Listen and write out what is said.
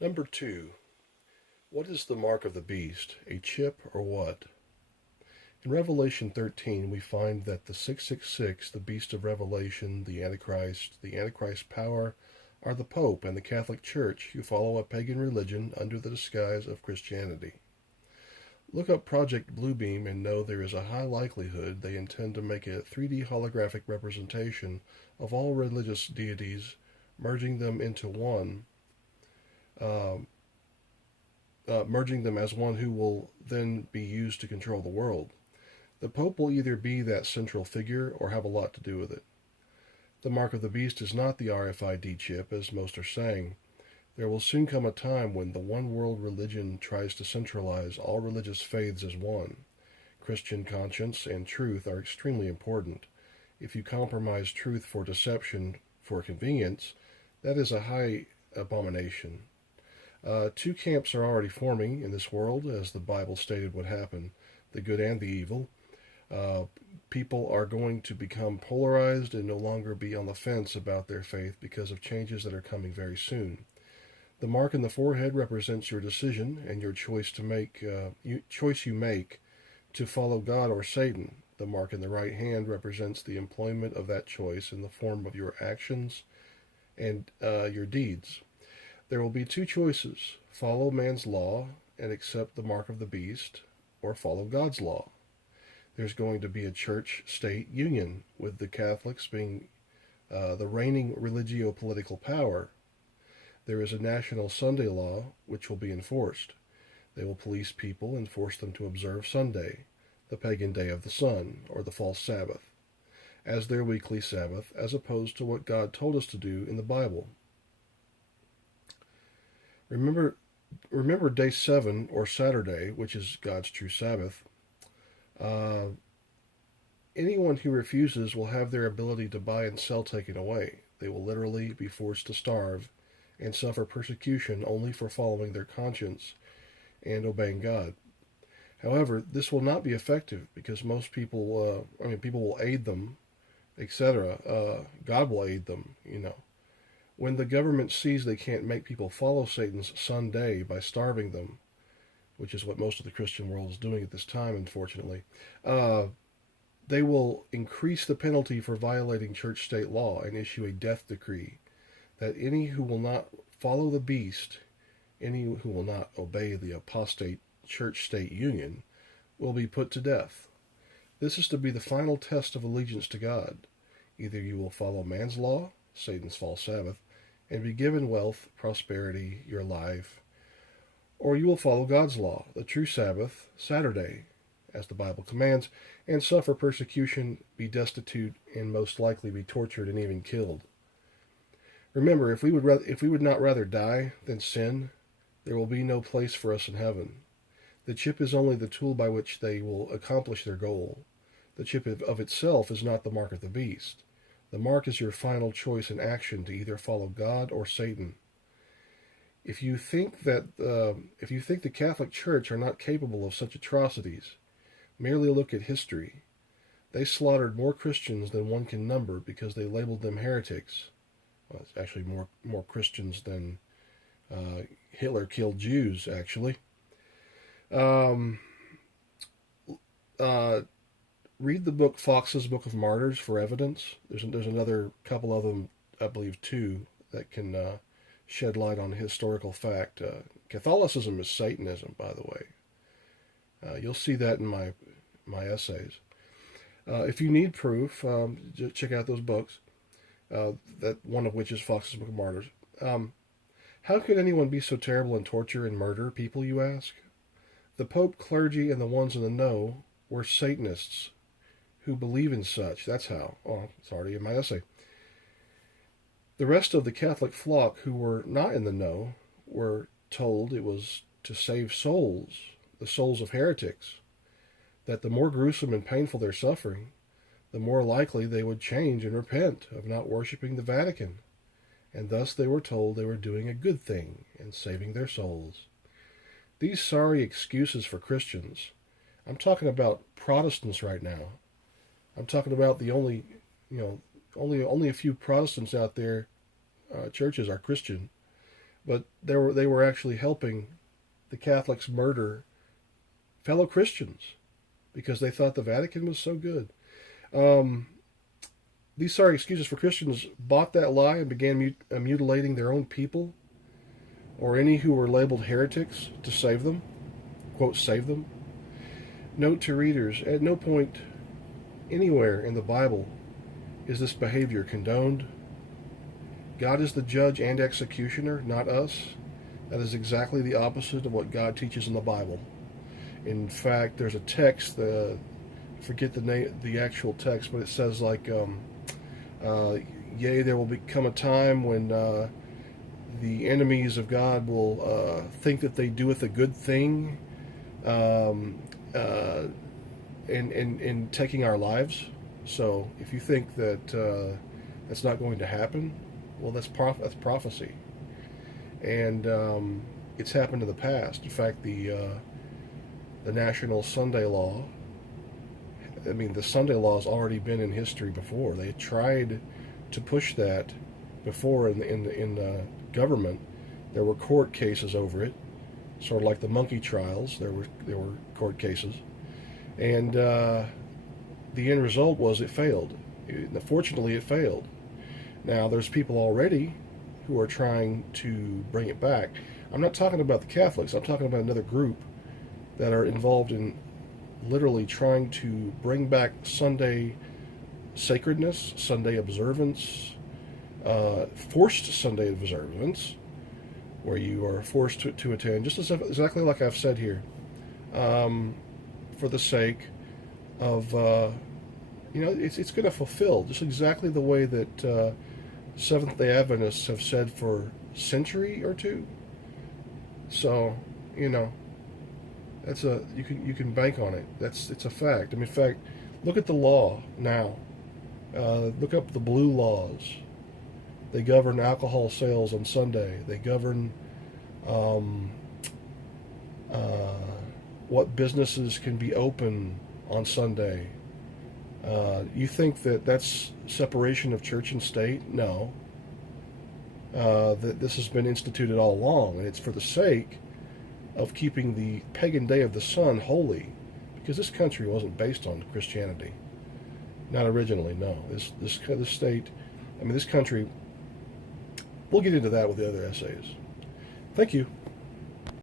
Number 2. What is the mark of the beast? A chip or what? In Revelation 13, we find that the 666, the beast of Revelation, the Antichrist power, are the Pope and the Catholic Church, who follow a pagan religion under the disguise of Christianity. Look up Project Bluebeam and know there is a high likelihood they intend to make a 3D holographic representation of all religious deities, merging them into one, uh, merging them as one who will then be used to control the world. The Pope will either be that central figure or have a lot to do with it. The mark of the beast is not the RFID chip, as most are saying. There will soon come a time when the one world religion tries to centralize all religious faiths as one. Christian conscience and truth are extremely important. If you compromise truth for deception for convenience, that is a high abomination. Two camps are already forming in this world, as the Bible stated would happen, the good and the evil. Uh, People are going to become polarized and no longer be on the fence about their faith because of changes that are coming very soon. The mark in the forehead represents your decision and your choice you make to follow God or Satan. The mark in the right hand represents the employment of that choice in the form of your actions and your deeds. There will be two choices: follow man's law and accept the mark of the beast, or follow God's law. There's going to be a church-state union, with the Catholics being the reigning religio-political power. There is a national Sunday law which will be enforced. They will police people and force them to observe Sunday, the pagan day of the sun, or the false Sabbath, as their weekly Sabbath, as opposed to what God told us to do in the Bible. Remember, remember day 7, or Saturday, which is God's true Sabbath. Uh, Anyone who refuses will have their ability to buy and sell taken away. They will literally be forced to starve and suffer persecution only for following their conscience and obeying God. However, this will not be effective because most people, people will aid them, etc. God will aid them, When the government sees they can't make people follow Satan's Sunday by starving them, which is what most of the Christian world is doing at this time, unfortunately, uh, they will increase the penalty for violating church state law and issue a death decree that any who will not follow the beast, any who will not obey the apostate church state union, will be put to death. This is to be the final test of allegiance to God. Either you will follow man's law, Satan's false Sabbath, and be given wealth, prosperity, your life, or you will follow God's law, the true Sabbath, Saturday, as the Bible commands, and suffer persecution, be destitute, and most likely be tortured and even killed. Remember, if we would not rather die than sin, there will be no place for us in heaven. The chip is only the tool by which they will accomplish their goal. The chip of itself is not the mark of the beast. The mark is your final choice in action to either follow God or Satan. If you think the Catholic Church are not capable of such atrocities, merely look at history. They slaughtered more Christians than one can number because they labeled them heretics. Well, it's actually more Christians than Hitler killed Jews, actually. Um, uh, Read the book Foxe's Book of Martyrs for evidence. There's another couple of them, I believe two, that can shed light on historical fact. Catholicism is Satanism, by the way. You'll see that in my essays. If you need proof, just check out those books. That one of which is Foxe's Book of Martyrs. How could anyone be so terrible and torture and murder people, you ask? The Pope, clergy, and the ones in the know were Satanists who believe in such. That's how. Oh, it's already in my essay. The rest of the Catholic flock who were not in the know were told it was to save souls, the souls of heretics, that the more gruesome and painful their suffering, the more likely they would change and repent of not worshiping the Vatican, and thus they were told they were doing a good thing and saving their souls. These sorry excuses for Christians, I'm talking about Protestants right now. I'm talking about the only a few Protestants out there, churches are Christian. but they were actually helping the Catholics murder fellow Christians because they thought the Vatican was so good. These sorry excuses for Christians bought that lie and began mutilating their own people or any who were labeled heretics to save them, quote, save them. Note to readers, at no point anywhere in the Bible is this behavior condoned. God is the judge and executioner, not us. That is exactly the opposite of what God teaches in the Bible. In fact, there's a text, forget the actual text, but it says like, yea, there will become a time when the enemies of God will think that they doeth a good thing in taking our lives. So if you think that that's not going to happen, well, that's prophecy. And it's happened in the past. In fact, the National Sunday Law, I mean, the Sunday law has already been in history before. They tried to push that before in the government. There were court cases over it, sort of like the monkey trials. There were court cases, and the end result was it failed. Fortunately, it failed. Now there's people already who are trying to bring it back. I'm not talking about the Catholics. I'm talking about another group that are involved in literally trying to bring back Sunday sacredness, Sunday observance, forced Sunday observance, where you are forced to attend, just exactly like I've said here, for the sake of, it's going to fulfill just exactly the way that Seventh-day Adventists have said for a century or two. So, that's you can bank on it. It's a fact. I mean, in fact, look at the law now. Look up the blue laws. They govern alcohol sales on Sunday. They govern what businesses can be open on Sunday. You think that that's separation of church and state? No. That this has been instituted all along, and it's for the sake of keeping the pagan day of the sun holy, because this country wasn't based on Christianity. Not originally, no. This state, I mean, this country. We'll get into that with the other essays. Thank you.